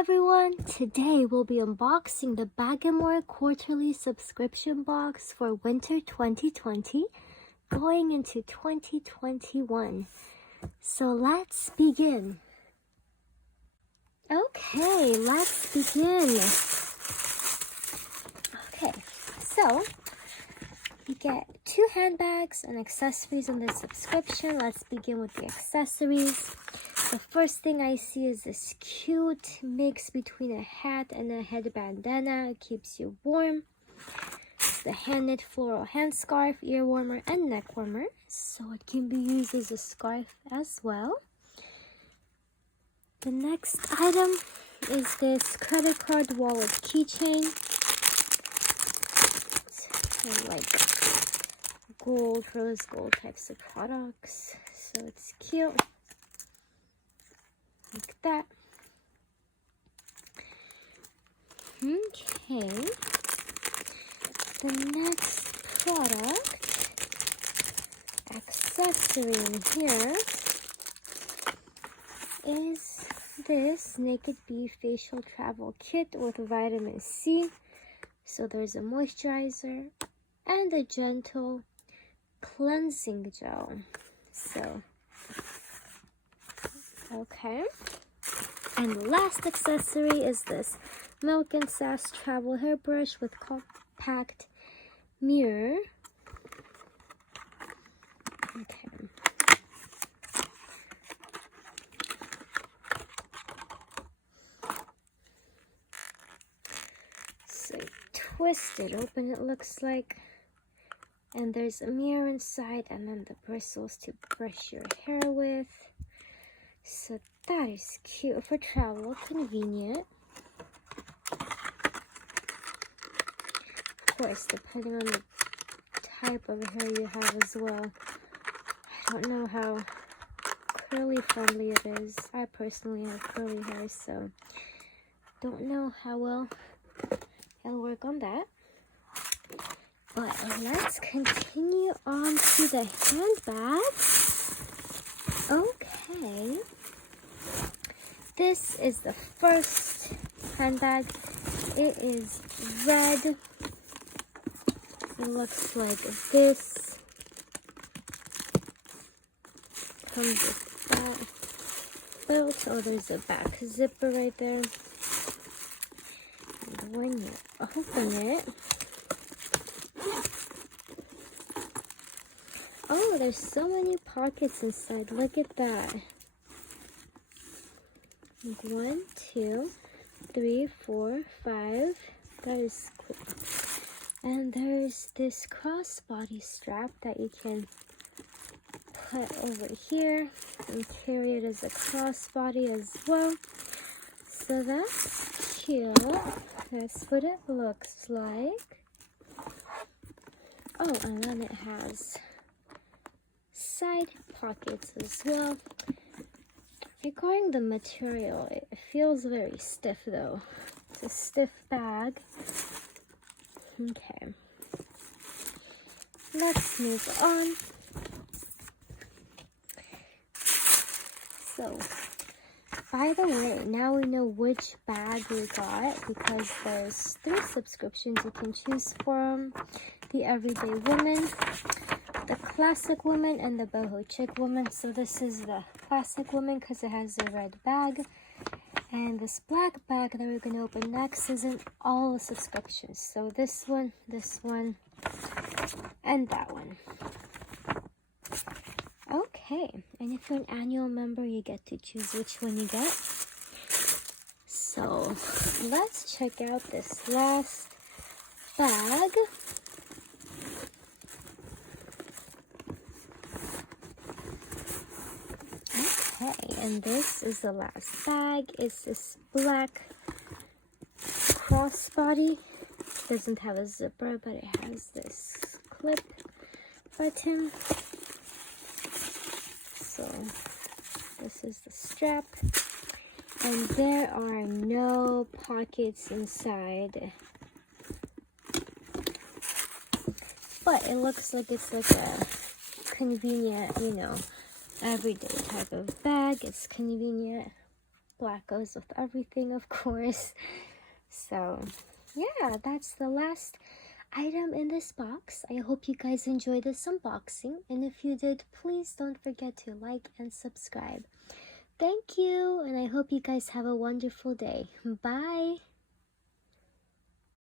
everyone! Today we'll be unboxing the Bagamour quarterly subscription box for winter 2020 going into 2021. So let's begin. Okay, let's begin. Okay, so you get 2 handbags and accessories in the subscription. Let's begin with the accessories. The first thing I see is this cute mix between a hat and a head bandana. It keeps you warm. The hand-knit floral hand scarf, ear warmer, and neck warmer. So it can be used as a scarf as well. The next item is this credit card wallet keychain. It's like gold, rose gold types of products. So it's cute. Like that. Okay. The next product, accessory in here, is this Naked Bee facial travel kit with vitamin C. So there's a moisturizer and a gentle cleansing gel. So okay. And the last accessory is this Milk and Sass travel hairbrush with compact mirror. Okay. So twist it open, it looks like. And there's a mirror inside, and then the bristles to brush your hair with. So that is cute for travel, convenient. Of course, depending on the type of hair you have as well. I don't know how curly friendly it is. I personally have curly hair, so don't know how well it'll work on that. But let's continue on to the handbag. Okay. This is the first handbag. It is red. It looks like this. Comes with that belt. Oh, there's a back zipper right there. And when you open it, oh, there's so many pockets inside. Look at that. 1, 2, 3, 4, 5. That is cool. And there's this crossbody strap that you can put over here and carry it as a crossbody as well. So that's cute. That's what it looks like. Oh, and then it has side pockets as well. Regarding the material, it feels very stiff though. It's a stiff bag. Okay. Let's move on. So, by the way, now we know which bag we got because there's 3 subscriptions you can choose from. The Everyday Woman, the Classic Woman, and the Boho Chic Woman. So this is the Classic Woman because it has a red bag. And this black bag that we're going to open next is in all the subscriptions. So this one, and that one. Okay, and if you're an annual member, you get to choose which one you get. So let's check out this last bag. Okay, and this is the last bag. It's this black crossbody. Doesn't have a zipper, but it has this clip button. So this is the strap. And there are no pockets inside. But it looks like it's like a convenient, everyday type of bag. It's convenient. Black goes with everything, of course. So yeah, that's the last item in this box. I hope you guys enjoyed this unboxing, and if you did, please don't forget to like and subscribe. Thank you, and I hope you guys have a wonderful day. Bye.